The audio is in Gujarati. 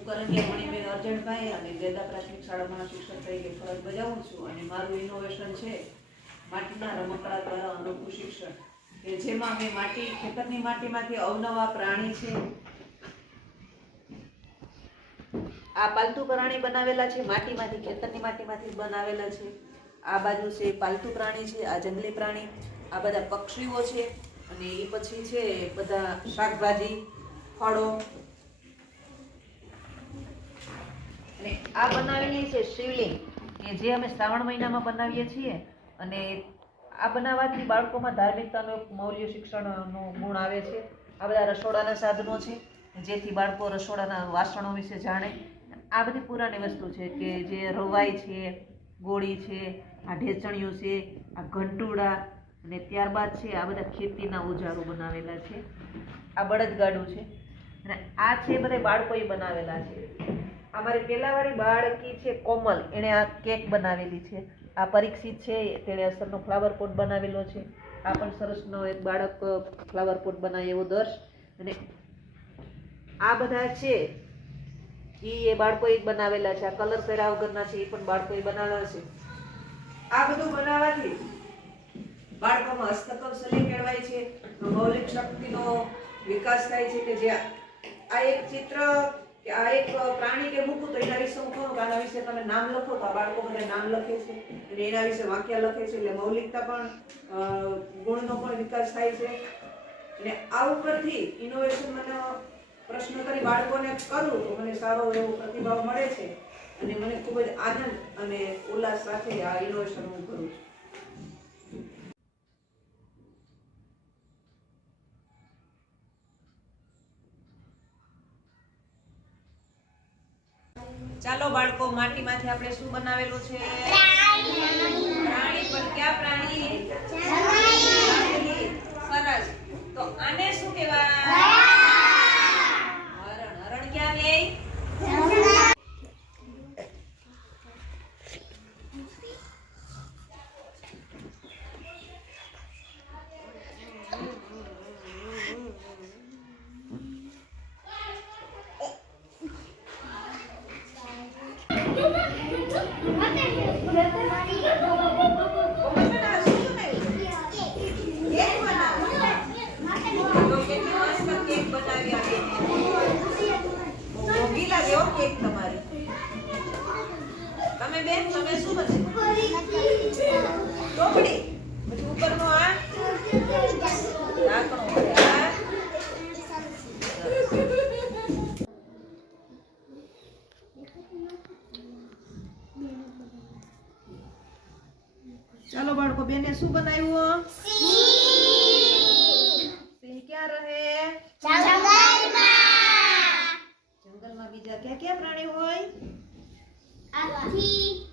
હું કરંડિયા મણીબેન અર્જણભાઈ અને વેદા પ્રાથમિક શાળામાં શિક્ષક તરીકે ફરજ બજાવું છું અને મારું ઇનોવેશન છે માટીના રમકડા દ્વારા અનોખું શિક્ષણ કે જેમાં મેં ખેતરની માટીમાંથી અવનવા પ્રાણી છે આ પાલતુ પ્રાણી બનાવેલા છે માટીમાંથી ખેતરની માટીમાંથી બનાવેલા છે આ બાજુ છે પાલતુ પ્રાણી છે આ જંગલી પ્રાણી આ બધા પક્ષીઓ છે અને એ પછી છે બધા શાકભાજી ફળો અને આ બનાવેલી છે શિવલિંગ કે જે અમે શ્રાવણ મહિનામાં બનાવીએ છીએ અને આ બનાવવાથી બાળકોમાં ધાર્મિકતાનો મૌલ્ય શિક્ષણનો ગુણ આવે છે આ બધા રસોડાના સાધનો છે જેથી બાળકો રસોડાના વાસણો વિશે જાણે આ બધી પુરાણી વસ્તુ છે કે જે રવાઈ છે ગોળી છે આ ઢેચણિયું છે આ ઘંટુડા અને ત્યારબાદ છે આ બધા ખેતીના ઓજારો બનાવેલા છે આ બળદગાડું છે અને આ છે બધા બાળકોએ બનાવેલા છે અમારી પહેલાવાળી બાળકી છે કોમલ એણે આ કેક બનાવેલી છે આ પરીક્ષિત છે તેણે અસરનો ફ્લાવર પોટ બનાવેલો છે આ પણ સરસનો એક બાળક ફ્લાવર પોટ બનાવે એવો દર્શ અને આ બધા છે એ બાળકોએ બનાવેલા છે આ કલર કર્યા વગરના છે એ પણ બાળકોએ બનાવેલા છે આ બધું બનાવવાથી બાળકોમાં હસ્તકૌશલ્ય કેળવાય છે મૌલિક શક્તિનો વિકાસ થાય છે કે જે આ એક ચિત્ર કે આ એક પ્રાણી કે મૂકું તો એના વિશે હું કહું કે આના વિશે તમે નામ લખો તો આ બાળકો બધા નામ લખે છે અને એના વિશે વાક્ય લખે છે એટલે મૌલિકતા પણ ગુણનો પણ વિકાસ થાય છે અને આ ઉપરથી ઇનોવેશન મને પ્રશ્ન કરી બાળકોને કરું તો મને સારો એવો પ્રતિભાવ મળે છે અને મને ખૂબ જ આનંદ અને ઉલ્લાસ સાથે આ ઇનોવેશન હું કરું છું. ચાલો બાળકો માટીમાંથી આપણે શું બનાવેલું છે પ્રાણી પણ ક્યાં પ્રાણી સરસ તો આને શું કહેવાય હરણ હરણ ક્યાં લે તમે બેન તમે શું બનશો ટોપડી પછી ઉપરનો આ ઢાંકણું ચાલો બાળકો બેને શું બનાવ્યું સિંહ ક્યાં રહે જંગલમાં બીજા ક્યાં ક્યાં પ્રાણી હોય હાથી